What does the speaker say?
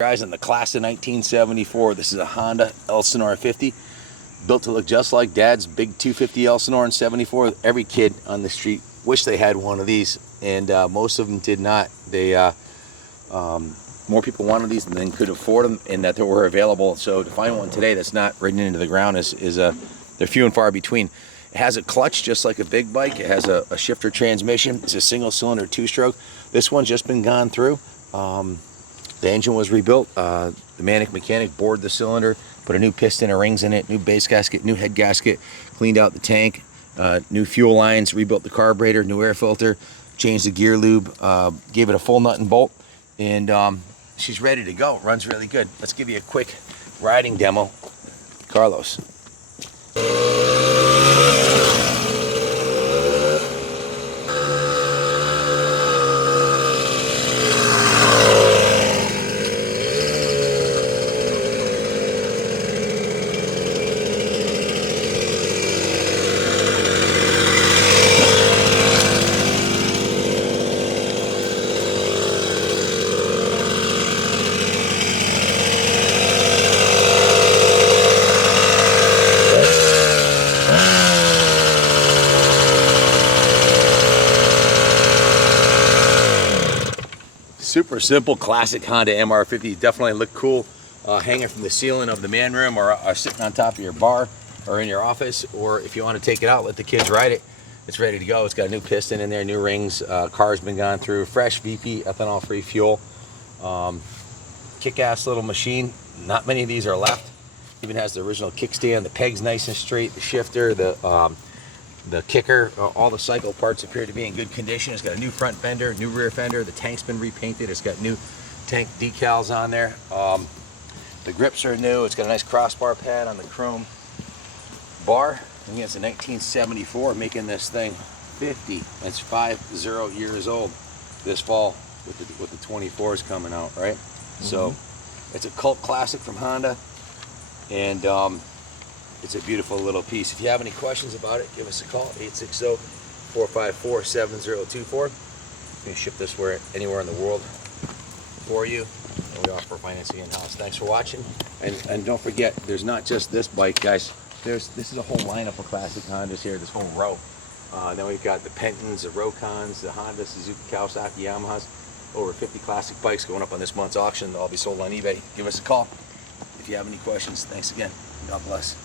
Guys, in the class of 1974, this is a Honda Elsinore 50, built to look just like Dad's big 250 Elsinore in 74. Every kid on the street wished they had one of these, and most of them did not. More people wanted these than could afford them, and that they were available. So to find one today that's not ridden into the ground they're few and far between. It has a clutch just like a big bike. It has a shifter transmission. It's a single cylinder 2-stroke. This one's just been gone through. The engine was rebuilt. The mechanic bored the cylinder, put a new piston and rings in it, new base gasket, new head gasket, cleaned out the tank, new fuel lines, rebuilt the carburetor, new air filter, changed the gear lube, gave it a full nut and bolt, and she's ready to go. It runs really good. Let's give you a quick riding demo. Carlos. Super simple, classic Honda MR50. Definitely look cool hanging from the ceiling of the man room, or sitting on top of your bar, or in your office. Or if you want to take it out, let the kids ride it. It's ready to go. It's got a new piston in there, new rings. Car's been gone through. Fresh VP ethanol-free fuel. Kick-ass little machine. Not many of these are left. Even has the original kickstand. The peg's nice and straight. The shifter, the kicker, all the cycle parts appear to be in good condition. It's got a new front fender, new rear fender. The tank's been repainted. It's got new tank decals on there. The grips are new. It's got a nice crossbar pad on the chrome bar. Again, it's a 1974, making this thing 50. It's 50 years old this fall with the 24s coming out, right? So it's a cult classic from Honda, and it's a beautiful little piece. If you have any questions about it, give us a call, 860-454-7024. We can ship this anywhere in the world for you, and we offer financing in-house. Thanks for watching, and don't forget, there's not just this bike, guys. This is a whole lineup of classic Hondas here, this whole row. Then we've got the Pentons, the Rokons, the Honda, Suzuki, Kawasaki, Yamahas. Over 50 classic bikes going up on this month's auction. They'll all be sold on eBay. Give us a call if you have any questions. Thanks again. God bless.